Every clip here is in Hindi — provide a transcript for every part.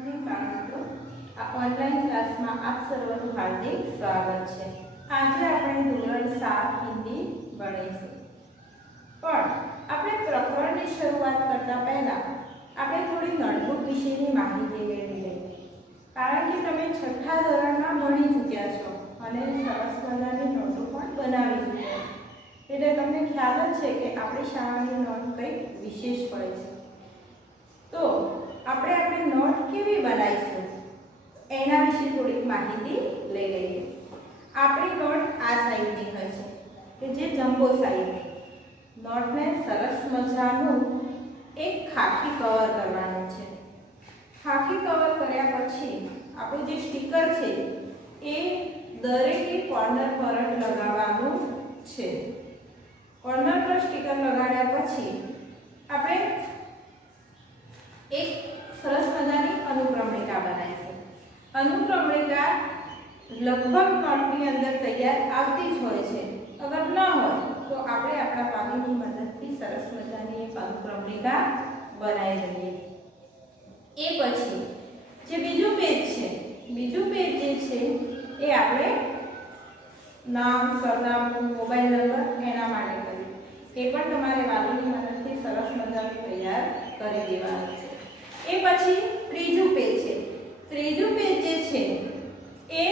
મોર્નિંગ બાળકો, આ ઓનલાઈન ક્લાસમાં આપ સર્વનું હાર્દિક સ્વાગત છે। આજે આપણે ધોરણ 7 હિન્દી ભણીશું, પણ આપણે પ્રકરણની શરૂઆત કરતા પહેલા આપણે થોડી નોટબુક વિશેની માહિતી મેળવી લઈએ, કારણ કે તમે છઠ્ઠા ધોરણમાં ભણી ચૂક્યા છો અને સરસ મજાની નોટો પણ બનાવી ચૂક્યા છો, એટલે તમને ખ્યાલ જ છે કે આપણી શાળાની નોટ કંઈક વિશેષ હોય છે। તો આપણે આપણી નોટ કેવી બનાવીશું એના વિશે થોડીક માહિતી લઈ લઈએ। આપણી નોટ આ સાઈઝની હોય છે કે જે જમ્બો સાઈઝ। નોટને સરસ મજાનું એક ખાખી કવર કરવાનું છે। ખાખી કવર કર્યા પછી આપણું જે સ્ટીકર છે એ દરેકે કોર્નર પર જ લગાવવાનું છે। કોર્નર પર સ્ટીકર લગાડ્યા પછી આપણે એક સરસ મજાની અનુક્રમણિકા બનાવીશું। અનુક્રમણિકા લગભગ નોટની અંદર તૈયાર આવતી જ હોય છે, અગર ન હોય તો આપણે આપણા પાવીની મદદથી સરસ મજાની એક અનુક્રમણિકા બનાવી લઈએ। એ પછી જે બીજું પેજ છે, બીજું પેજ જે છે એ આપણે નામ, સરનામું, મોબાઈલ નંબર એના માટે કર્યું, એ પણ તમારે વાલીની મદદથી સરસ મજાનું તૈયાર કરી દેવાનું છે। એ પછી ત્રીજું પેજ છે। ત્રીજું પેજ જે છે એ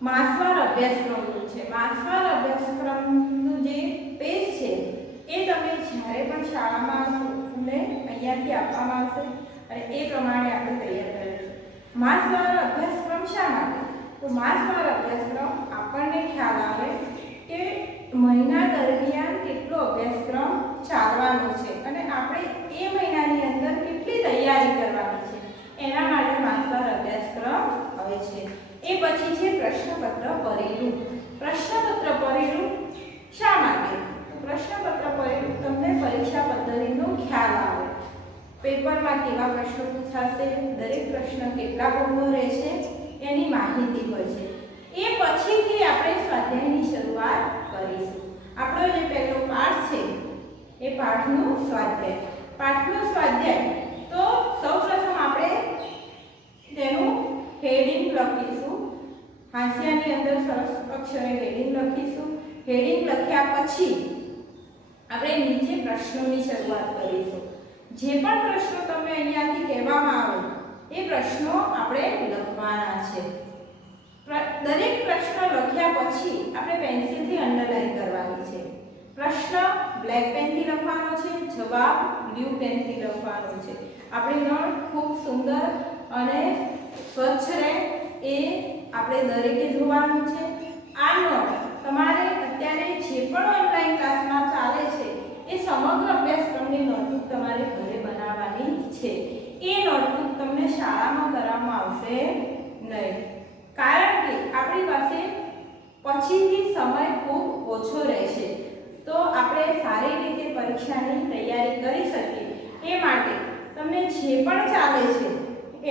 માસવાર અભ્યાસક્રમનું છે। માસવાર અભ્યાસક્રમનું જે પેજ છે એ તમે જ્યારે પણ શાળામાં આવશો તમને અહીંયાથી આપવામાં આવશે અને એ પ્રમાણે આપણે તૈયાર કરીશું। માસવાર અભ્યાસક્રમ શા માટે? તો માસવાર અભ્યાસક્રમ આપણને ખ્યાલ આવે કે મહિના દરમિયાન કેટલો અભ્યાસક્રમ ચાલવાનો છે અને આપણે એ મહિનાની અંદર કેટલી તૈયારી કરવાની છે એના માટે માસવાર અભ્યાસક્રમ આવે છે। એ પછી છે પ્રશ્નપત્ર પરિરૂપ। પ્રશ્નપત્ર પરિરૂપ શા માટે? તો પ્રશ્નપત્ર પરિરૂપ તમને પરીક્ષા પદ્ધતિનો ખ્યાલ આવે, પેપરમાં કેવા પ્રશ્નો પૂછાશે, દરેક પ્રશ્ન કેટલા ગુણનો રહેશે એની માહિતી હોય છે। એ પછીથી આપણે સ્વાધ્યાયની શરૂઆત કરીશું। આપણો જે પહેલો પાઠ છે એ પાઠનું સ્વાધ્યાય। પાઠનું સ્વાધ્યાય તો સૌપ્રથમ આપણે તેનું હેડિંગ લખીશું। હાંસિયાની અંદર સરસ અક્ષરે હેડિંગ લખીશું। હેડિંગ લખ્યા પછી આપણે નીચે પ્રશ્નોની શરૂઆત કરીશું। જે પણ પ્રશ્નો તમને અહીંયાથી કહેવામાં આવે એ પ્રશ્નો આપણે લખવાના છે। દરેક પ્રશ્ન લખ્યા પછી આપણે પેન્સિલથી અંડરલાઈન કરવાની છે। પ્રશ્ન બ્લેક પેનથી લખવાનો છે, જવાબ બ્લુ પેનથી લખવાનો છે। આપણી નોટ ખૂબ સુંદર અને સ્વચ્છ રહે એ આપણે દરેકે જોવાનું છે। આ નોટ તમારે અત્યારે જે પણ ઓનલાઈન ક્લાસમાં ચાલે છે એ સમગ્ર અભ્યાસક્રમની નોટબુક તમારે ઘરે બનાવવાની છે। એ નોટબુક તમને શાળામાં કરાવવામાં આવશે નહીં, કારણ કે આપણી પાસે પછીથી સમય ખૂબ ઓછો રહેશે, તો આપણે સારી રીતે પરીક્ષાની તૈયારી કરી શકીએ એ માટે તમને જે પણ ચાલે છે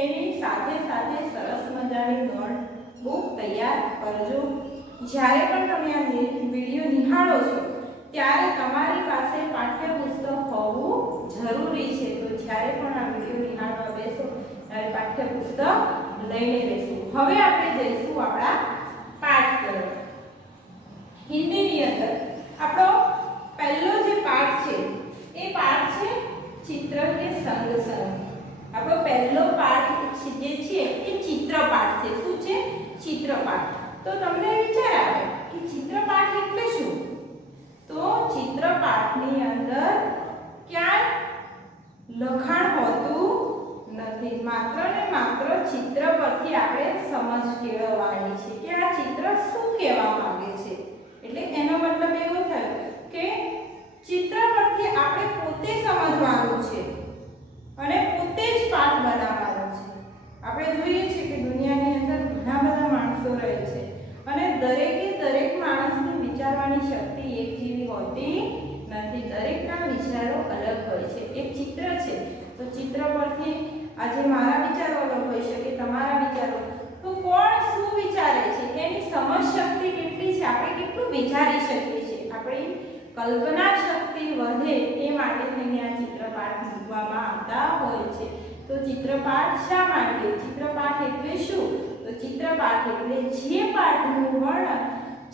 એની સાથે સાથે સરસ મજાની નોટબુક તૈયાર કરજો। જ્યારે પણ તમે આ વિડીયો નિહાળો છો ત્યારે તમારી પાસે પાઠ્યપુસ્તક હોવું જરૂરી છે, તો જ્યારે પણ આ વિડીયો નિહાળવા બેસો ત્યારે પાઠ્યપુસ્તક લઈને બેસો। હવે આપણે જઈશું આપણા પાઠ તરફ। હિન્દીની અંદર આપણો પહેલો જે પાઠ છે એ પાઠ છે ચિત્ર કે સંગ સંગ। આપણો પહેલો પાઠ જે છે એ ચિત્રપાઠ છે। શું છે? ચિત્રપાઠ। તો તમને વિચાર આવે કે ચિત્રપાઠ એટલે શું? તો ચિત્રપાઠની અંદર ક્યાંય લખાણ હોતું નથી, માત્ર ને માત્ર ચિત્ર પરથી આપણે સમજ કેળવવાની છે કે આ ચિત્ર શું કહેવા માંગે છે। એટલે એનો મતલબ એવો થયો કે ચિત્ર પરથી આપણે પોતે સમજવાનું છે અને પોતે જ પાઠ બનાવવાનો છે। આપણે જોઈએ છીએ કે દુનિયાની અંદર ઘણા બધા માણસો રહે છે અને દરેકે દરેક માણસની વિચારવાની શક્તિ એક જેવી હોતી નથી, દરેકના વિચારો અલગ હોય છે। એક ચિત્ર છે તો ચિત્ર પરથી આજે મારા વિચારો અલગ હોઈ શકે, તમારા વિચારો, તો કોણ શું વિચારે છે એની સમજ શક્તિ કેટલી છે, આપણે કેટલું વિચારી શકીએ છીએ, આપણી કલ્પના શક્તિ વધે એ માટે થઈને આ ચિત્રપાઠ મૂકવામાં આવતા હોય છે। તો ચિત્રપાઠ શા માટે? ચિત્રપાઠ એટલે શું? તો ચિત્રપાઠ એટલે જે પાઠનું વર્ણન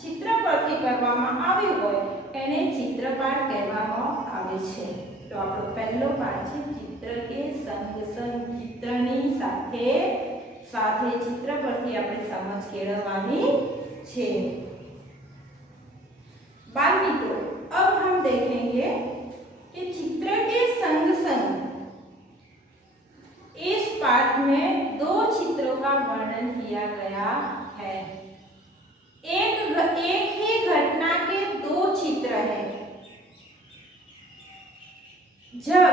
ચિત્ર પરથી કરવામાં આવ્યું હોય એને ચિત્રપાઠ કહેવામાં આવે છે. તો આપણો પહેલો પાઠ છે ચિત્ર કે સંગ સંગ. ચિત્રની સાથે સાથે ચિત્ર પરથી આપણે સમજ કેળવવાની છે. बाल मित्रों, अब हम देखेंगे कि चित्र के संग संग इस पाठ में दो चित्रों का वर्णन किया गया है. एक ही घटना के दो चित्र हैं. जब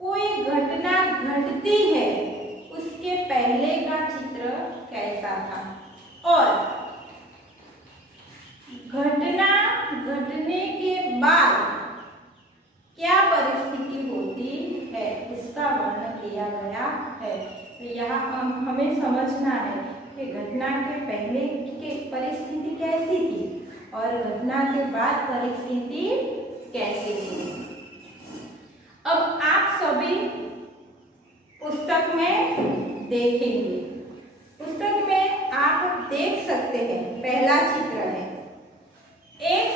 कोई घटना घटती है उसके पहले का चित्र कैसा था और घटना घटने के बाद क्या परिस्थिति होती है इसका वर्णन किया गया है. तो यहाँ हमें समझना है कि घटना के पहले की परिस्थिति कैसी थी और घटना के बाद परिस्थिति कैसी थी. अब आप सभी पुस्तक में देखेंगे. पुस्तक में आप देख सकते हैं पहला चित्र है एक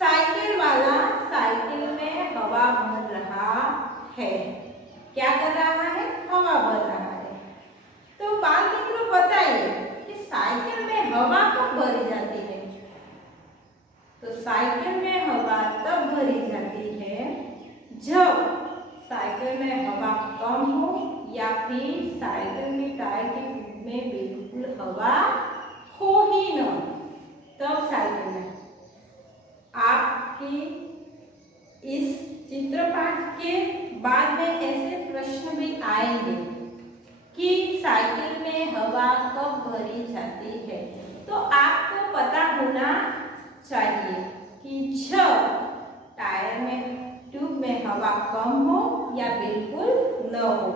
साइकिल वाला साइकिल में हवा भर रहा है. क्या कर रहा है? हवा भर रहा है. तो बाल मित्रों बताइए कि साइकिल में हवा कब भरी जाती है? तो साइकिल में हवा तब भरी जाती है जब साइकिल में हवा कम हो या फिर साइकिल में टायर के में बिल्कुल हवा हो ही न, तब साइकिल में. आपकी इस चित्रपाठ के बाद में ऐसे प्रश्न भी आएंगे कि साइकिल में हवा कब भरी जाती है. तो आपको पता होना चाहिए कि जब टायर में ट्यूब में हवा कम हो या बिल्कुल न हो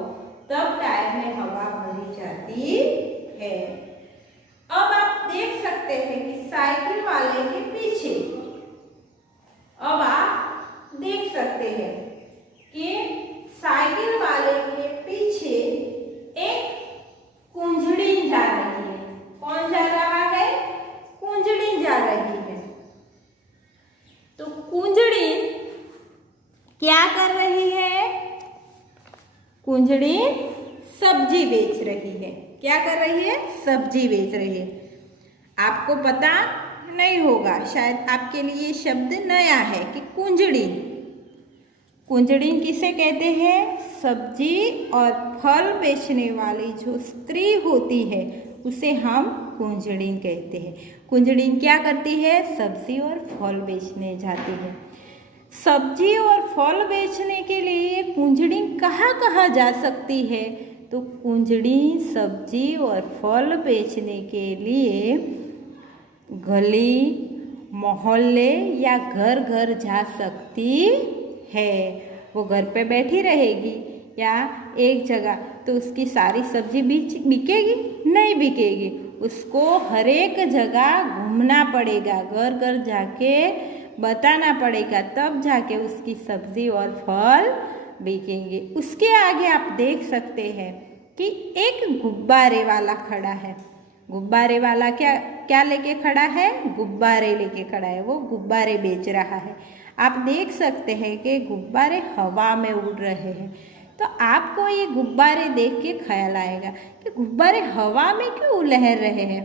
तब टायर में हवा भरी जाती है. अब आप देख सकते हैं कि साइकिल वाले के पीछे, अब आप देख सकते हैं कि साइकिल वाले के पीछे एक कुंजड़ी जा रही है. कौन जा रहा है? कुंजड़ी जा रही है. तो कुंजड़ी क्या कर रही है? कुंजड़ी सब्जी बेच रही है. क्या कर रही है? सब्जी बेच रही है. आपको पता नहीं होगा, शायद आपके लिए शब्द नया है कि कुंजड़ी. कुंजड़ी किसे कहते हैं? सब्जी और फल बेचने वाली जो स्त्री होती है उसे हम कुंजड़ी कहते हैं. कुंजड़ी क्या करती है? सब्जी और फल बेचने जाती है. सब्जी और फल बेचने के लिए कुंजड़ी कहाँ कहाँ जा सकती है? तो कुंजड़ी सब्जी और फल बेचने के लिए गली, मोहल्ले या घर घर जा सकती है. वो घर पे बैठी रहेगी या एक जगह, तो उसकी सारी सब्जी बिकेगी? नहीं बिकेगी. उसको हर एक जगह घूमना पड़ेगा, घर घर जाके बताना पड़ेगा, तब जाके उसकी सब्जी और फल बिकेंगे. उसके आगे आप देख सकते हैं कि एक गुब्बारे वाला खड़ा है. गुब्बारे वाला क्या लेके खड़ा है? गुब्बारे लेके खड़ा है. वो गुब्बारे बेच रहा है. आप देख सकते हैं कि गुब्बारे हवा में उड़ रहे हैं. तो आपको ये गुब्बारे देख के ख्याल आएगा कि गुब्बारे हवा में क्यों लहर रहे हैं?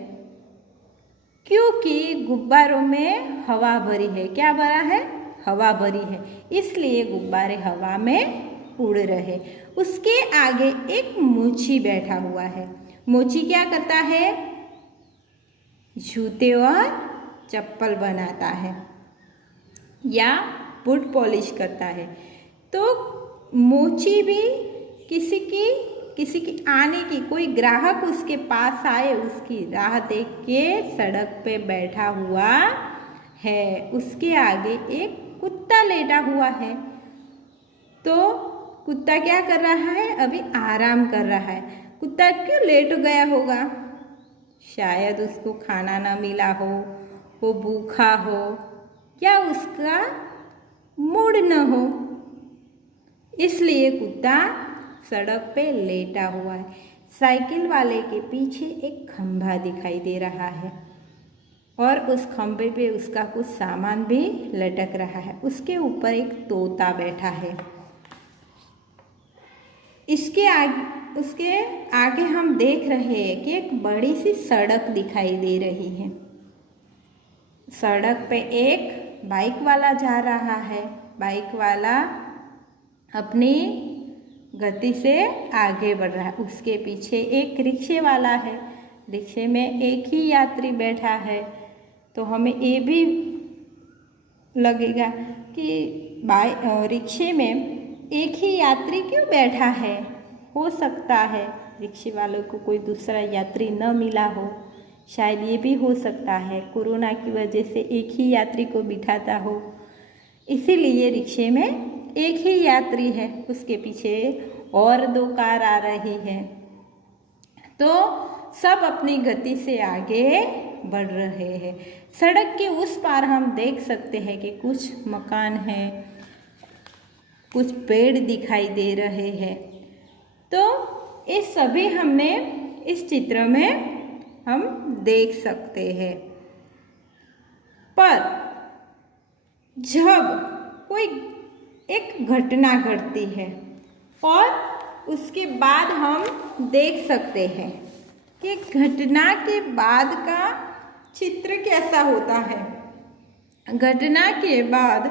क्योंकि गुब्बारों में हवा भरी है. क्या भरा है? हवा भरी है, इसलिए गुब्बारे हवा में उड़ रहे. उसके आगे एक मोची बैठा हुआ है. मोची क्या करता है? जूते और चप्पल बनाता है या बूट पॉलिश करता है. तो मोची भी किसी की आने की, कोई ग्राहक उसके पास आए उसकी राह देख के सड़क पे बैठा हुआ है. उसके आगे एक कुत्ता लेटा हुआ है. तो कुत्ता क्या कर रहा है? अभी आराम कर रहा है. कुत्ता क्यों लेट गया होगा? शायद उसको खाना ना मिला हो, वो भूखा हो या उसका मूड न हो, इसलिए कुत्ता सड़क पे लेटा हुआ है। साइकिल वाले के पीछे एक खंभा दिखाई दे रहा है और उस खंभे पे उसका कुछ सामान भी लटक रहा है। उसके ऊपर एक तोता बैठा है। उसके आगे हम देख रहे हैं कि एक बड़ी सी सड़क दिखाई दे रही है। सड़क पे एक बाइक वाला जा रहा है। बाइक वाला अपनी गति से आगे बढ़ रहा है। उसके पीछे एक रिक्शे वाला है। रिक्शे में एक ही यात्री बैठा है। तो हमें ये भी लगेगा कि रिक्शे में एक ही यात्री क्यों बैठा है। हो सकता है रिक्शे वालों को कोई दूसरा यात्री न मिला हो, शायद ये भी हो सकता है कोरोना की वजह से एक ही यात्री को बिठाता हो, इसीलिए रिक्शे में एक ही यात्री है। उसके पीछे और 2 कार आ रही हैं। तो सब अपनी गति से आगे बढ़ रहे हैं। सड़क के उस पार हम देख सकते हैं कि कुछ मकान हैं, कुछ पेड़ दिखाई दे रहे हैं। तो ये सभी हमने इस चित्र में हम देख सकते हैं। पर जब कोई एक घटना घटती है और उसके बाद हम देख सकते हैं कि घटना के बाद का चित्र कैसा होता है। घटना के बाद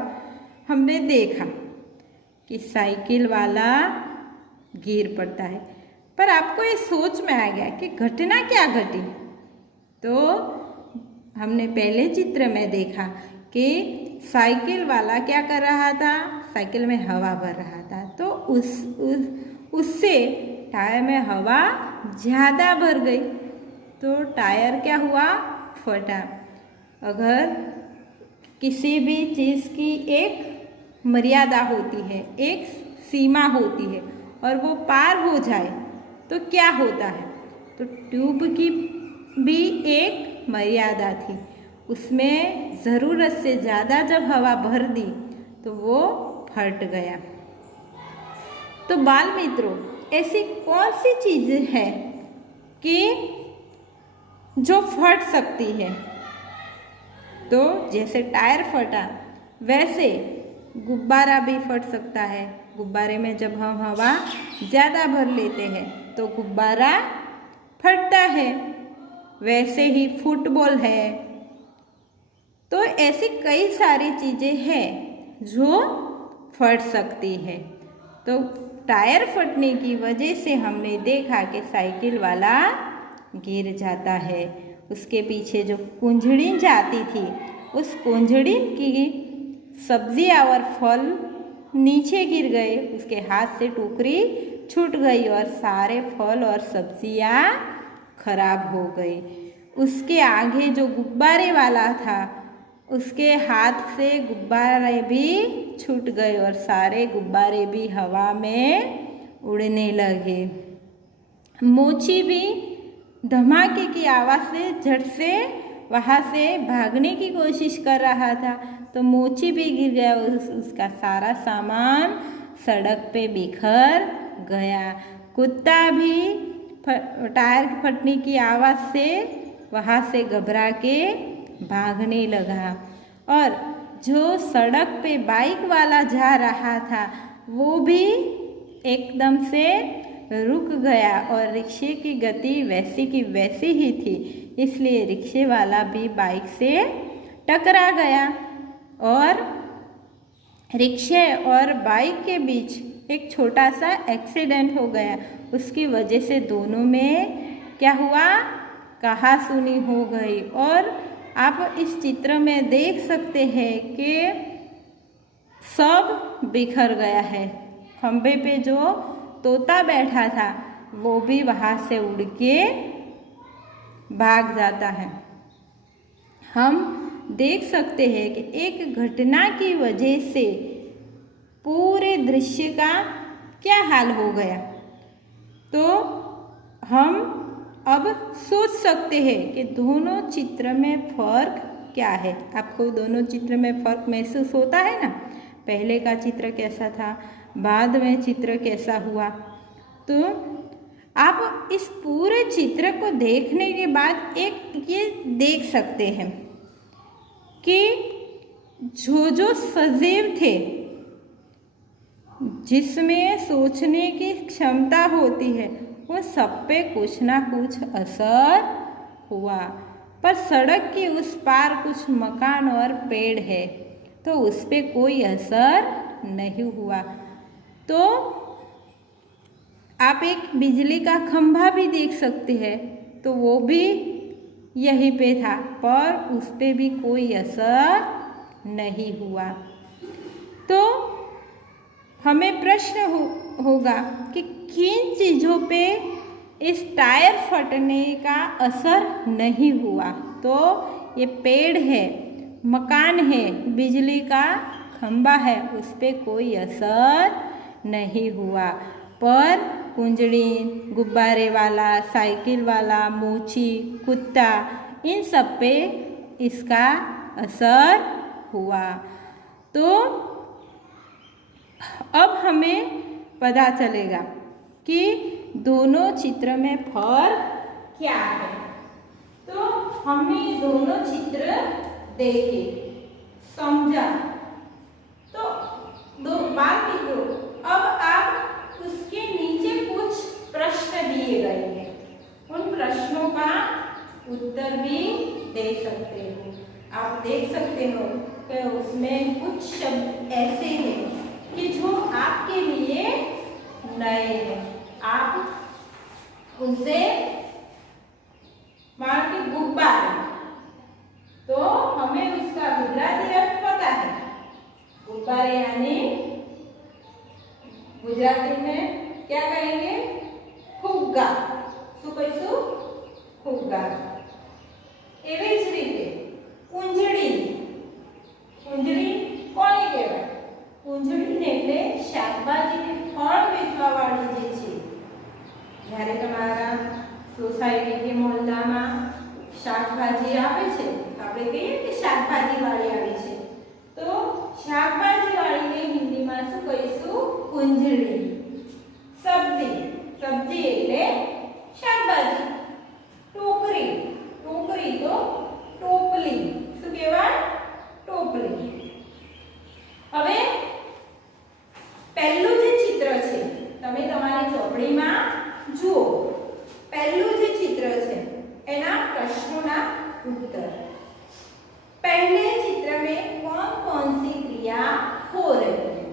हमने देखा कि साइकिल वाला गिर पड़ता है, पर आपको ये सोच में आ गया कि घटना क्या घटी। तो हमने पहले चित्र में देखा कि साइकिल वाला क्या कर रहा था, साइकिल में हवा भर रहा था। तो उससे टायर में हवा ज़्यादा भर गई, तो टायर क्या हुआ, फटा। अगर किसी भी चीज़ की एक मर्यादा होती है, एक सीमा होती है और वो पार हो जाए तो क्या होता है। तो ट्यूब की भी एक मर्यादा थी, उसमें ज़रूरत से ज़्यादा जब हवा भर दी तो वो फट गया। तो बाल मित्रों, ऐसी कौन सी चीज़ है कि जो फट सकती है। तो जैसे टायर फटा वैसे गुब्बारा भी फट सकता है। गुब्बारे में जब हम हवा ज़्यादा भर लेते हैं तो गुब्बारा फटता है। वैसे ही फुटबॉल है। तो ऐसी कई सारी चीज़ें हैं जो फट सकती है। तो टायर फटने की वजह से हमने देखा कि साइकिल वाला गिर जाता है। उसके पीछे जो कुंझड़ी जाती थी, उस कुंझड़ी की सब्जियां और फल नीचे गिर गए। उसके हाथ से टोकरी छूट गई और सारे फल और सब्जियां खराब हो गई। उसके आगे जो गुब्बारे वाला था, उसके हाथ से गुब्बारे भी छूट गए और सारे गुब्बारे भी हवा में उड़ने लगे। मोची भी धमाके की आवाज़ से झट से वहाँ से भागने की कोशिश कर रहा था, तो मोची भी गिर गया। उसका सारा सामान सड़क पे बिखर गया। कुत्ता भी टायर फटने की आवाज़ से वहाँ से घबरा के भागने लगा। और जो सड़क पे बाइक वाला जा रहा था वो भी एकदम से रुक गया और रिक्शे की गति वैसी की वैसी ही थी, इसलिए रिक्शे वाला भी बाइक से टकरा गया और रिक्शे और बाइक के बीच एक छोटा सा एक्सीडेंट हो गया। उसकी वजह से दोनों में क्या हुआ, कहासुनी हो गई। और आप इस चित्र में देख सकते हैं कि सब बिखर गया है। खंभे पे जो तोता बैठा था वो भी वहाँ से उड़ के भाग जाता है। हम देख सकते हैं कि एक घटना की वजह से पूरे दृश्य का क्या हाल हो गया। तो हम अब सोच सकते हैं कि दोनों चित्र में फ़र्क क्या है। आपको दोनों चित्र में फ़र्क महसूस होता है ना। पहले का चित्र कैसा था, बाद में चित्र कैसा हुआ। तो आप इस पूरे चित्र को देखने के बाद एक ये देख सकते हैं कि जो सजीव थे, जिसमें सोचने की क्षमता होती है, वो सब पे कुछ ना कुछ असर हुआ। पर सड़क के उस पार कुछ मकान और पेड़ है तो उस पे कोई असर नहीं हुआ। तो आप एक बिजली का खंभा भी देख सकते हैं, तो वो भी यहीं पे था पर उस पे भी कोई असर नहीं हुआ। तो हमें प्रश्न होगा कि किन चीज़ों पे इस टायर फटने का असर नहीं हुआ। तो ये पेड़ है, मकान है, बिजली का खंबा है, उस पे कोई असर नहीं हुआ। पर कुंजड़ी, गुब्बारे वाला, साइकिल वाला, मूची, कुत्ता, इन सब पे इसका असर हुआ। तो अब हमें पता चलेगा कि दोनों चित्र में फर्क क्या है। तो हमने दोनों चित्र देखे, समझा। तो दो बात मित्रों, अब आप उसके नीचे कुछ प्रश्न दिए गए हैं, उन प्रश्नों का उत्तर भी दे सकते हो। आप देख सकते हो कि उसमें कुछ शब्द ऐसे हैं कि जो आपके लिए नए हैं। आप उनसे मान के गुब्बारे, तो हमें उसका गुजराती अर्थ पता है। गुब्बारे यानी गुजराती में क्या कहेंगे? फुग्गा। શું કહીશું? ફુગ્ગા। એવી જ રીતે કુંજળી, કુંજળી કોને કહેવાય? કુંજળીને એટલે શાકભાજીને ફળ વેચવા વાળી જે છે, જ્યારે તમારા સોસાયટી કે મોહલ્લામાં શાકભાજી આવે છે તો આપણે કહીએ કે શાકભાજી વાળી આવી છે, તો શાકભાજી વાળીને હિન્દીમાં શું કહીશું? કુંજળી। સબ્જી, સબ્જી એટલે શાકભાજી। ટોકરી, ટોકરી તો ટોપલી, શું કહેવાય? ટોપલી। હવે પહેલું જે ચિત્ર છે તમે તમારી ચોપડીમાં જુઓ, પહેલું જે ચિત્ર છે એના પ્રશ્નોના उत्तर। पहले चित्र में कौन कौन सी क्रिया हो रही है?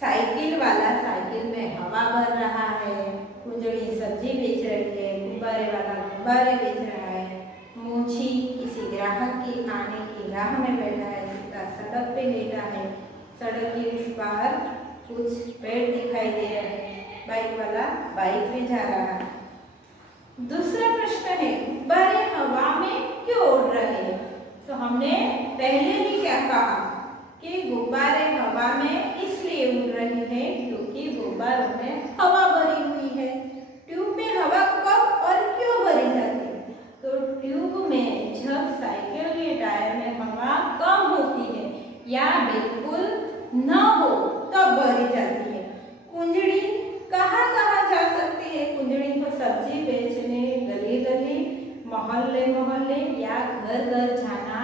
साइकिल वाला साइकिल में हवा भर रहा है, कुंजड़ी सब्जी बेच रही है, गुब्बारे वाला गुब्बारे बेच रहा है, मूछी किसी ग्राहक के आने की राह में बैठा है, कुत्ता सड़क पे लेटा है, सड़क के उस पार कुछ पेड़ दिखाई दे रहे हैं, बाइक वाला बाइक पे जा रहा है। दूसरा प्रश्न है गुब्बारे हवा में क्यों उड़ रहे हैं? तो हमने पहले ही क्या कहा कि गुब्बारे हवा में इसलिए उड़ रहे हैं क्योंकि गुब्बारों में हवा भरी हुई है। ट्यूब में हवा कब और क्यों भरी जाती है? तो ट्यूब में जब साइकिल के टायर में हवा कम होती है या बिल्कुल न हो तब भरी जाती है। कुंजड़ी कहाँ कहाँ जा सकती है? कुंजड़ी को सब्जी बेचने गली गली, मोहल्ले मोहल्ले या घर घर जाना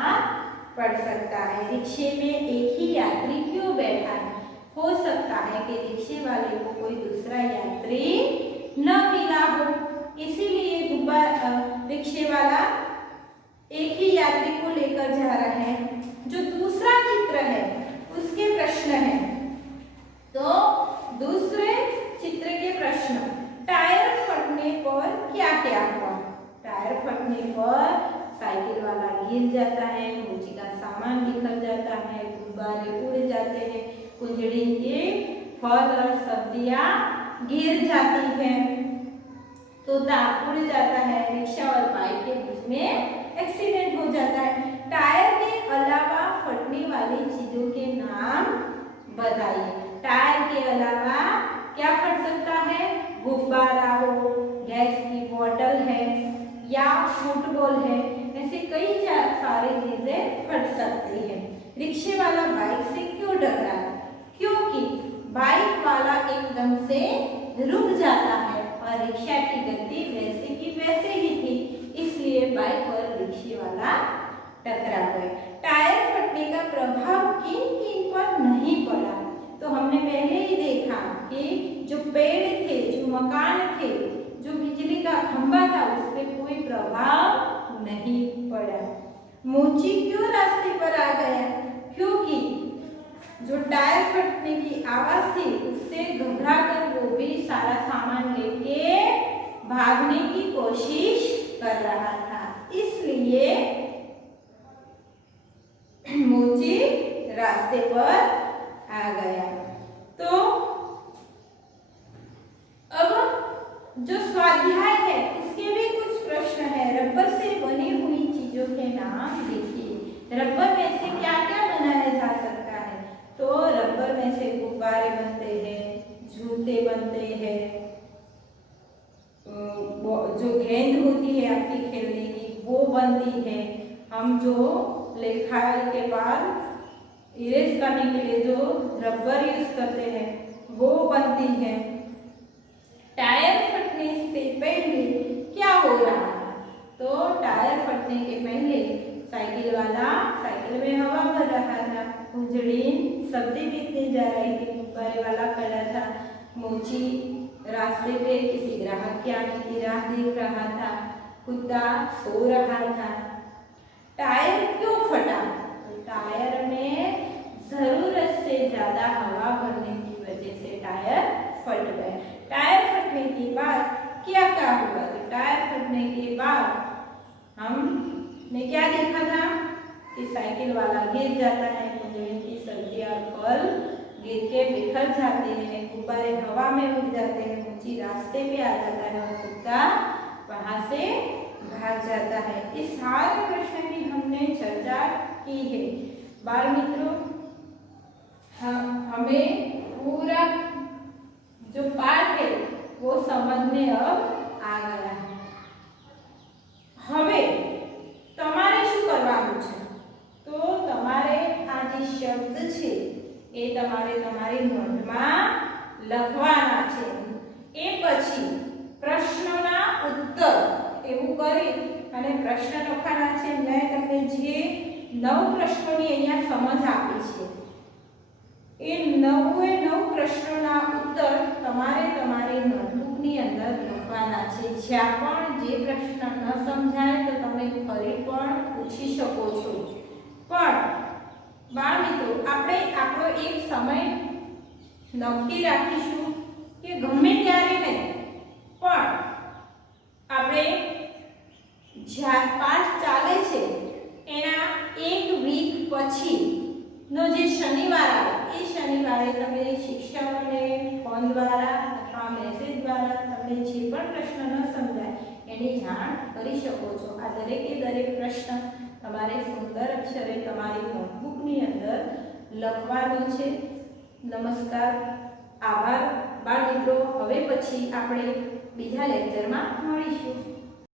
पड़ सकता है। रिक्शे में एक ही यात्री क्यों बैठा है? हो सकता है कि रिक्शे वाले को कोई दूसरा यात्री न मिला हो, इसीलिए रिक्शे वाला एक ही यात्री को लेकर जा रहा है। जो दूसरा चित्र है उसके प्रश्न है, तो दूसरे चित्र के प्रश्न, टायर फटने पर क्या क्या हुआ? टायर फटने पर साइकिल वाला गिर जाता है, मूची का सामान बिखर जाता है, गुब्बारे उड़ जाते हैं, कुंजड़ी के फल और सब्जियां गिर जाती हैं, तोता उड़ जाता है, रिक्शा और बाइक के बीच में एक्सीडेंट हो जाता है। टायर के अलावा फटने वाली चीजों के नाम बताइए। टायर के अलावा क्या फट सकता है? गुब्बारा हो, गैस की बोतल है या फुटबॉल है, ऐसे कई सारी चीजें फट सकती हैं। रिक्शे वाला बाइक से क्यों डर रहा है? क्योंकि बाइक वाला रिक्शा की गति वैसे की वैसे ही थी, इसलिए बाइक और रिक्शे वाला टकरा गए। टायर फटने का प्रभाव किन किन पर नहीं पड़ा? तो हमने पहले ही देखा कि जो पेड़ थे, जो मकान थे, जो बिजली का खंभा था, उस पर कोई प्रभाव नहीं पड़ा। मोची क्यों रास्ते पर आ गया? क्योंकि जो टायर फटने की आवाज थी उससे घबरा कर वो भी सारा सामान लेके भागने की कोशिश कर रहा था, इसलिए मोची रास्ते पर आ गया। तो अब जो स्वाध्याय है उसके भी कुछ प्रश्न है। रबर से बनी हुई चीजों के नाम लिखिए। रबर में से क्या क्या बनाया जा सकता है? तो रबर में से गुब्बारे बनते हैं, जूते बनते हैं, जो गेंद होती है आपकी खेलने की वो बनती है, हम जो लिखाई के बाद इरेज करने के लिए जो रबर यूज करते हैं वो बनती है। टायर फटने से पहले क्या हो रहा था? तो टायर फटने के पहले साइकिल वाला साइकिल में हवा भर रहा था, उजड़ी सब्जी बेचने जा रही थी, गुब्बारे वाला खड़ा था, मोची रास्ते पे किसी ग्राहक के आने की राह देख रहा था, कुत्ता सो रहा था। टायर क्यों फटा? तो टायर में जरूरत से ज्यादा हवा भरने की वजह से टायर फट गए। टायर फटने के बाद क्या क्या हुआ? तो टायर फटने के बाद हमने क्या देखा था कि साइकिल वाला गिर जाता है, की सब्जियां और फल गिर के बिखर जाते हैं, गुब्बारे हवा में उड़ जाते हैं, मोची रास्ते पे आ जाता है और कुत्ता वहां से भाग जाता है। इस सारे प्रश्न की हमने चर्चा की है। बाल मित्रों, हमें पूरा जो पाठ है वो समझ में अब आ गया है। હવે તમારે શું કરવાનું છે? તો તમારે આ જે શબ્દ છે એ તમારે તમારી નોંધમાં લખવાના છે। એ પછી પ્રશ્નોના ઉત્તર એવું કરી અને પ્રશ્ન લખવાના છે। મેં તમને જે 9 પ્રશ્નોની અહીંયા સમજ આપી છે એ 9 પ્રશ્નોના ઉત્તર તમારે તમારી નોટબુકની અંદર લખવાના છે। જ્યાં પણ જે પ્રશ્ન ન સમજાય તો તમે ફરી પણ પૂછી શકો છો। પણ બાળ મિત્રો, આપણે આપણો એક સમય નક્કી રાખીશું કે ગમે ત્યારે નહીં, પણ આપણે જ્યાં પાઠ ચાલે છે એના એક વીક પછી નો જે શનિવાર આવે એ શનિવારે તમે શિક્ષકોને ફોન દ્વારા અથવા મેસેજ દ્વારા તમને જે પણ પ્રશ્ન ન સમજાય એની જાણ કરી શકો છો। આ દરેકે દરેક પ્રશ્ન તમારે સુંદર અક્ષરે તમારી નોટબુકની અંદર લખવાનો છે। નમસ્કાર, આભાર બાળ મિત્રો। હવે પછી આપણે બીજા લેક્ચરમાં મળીશું।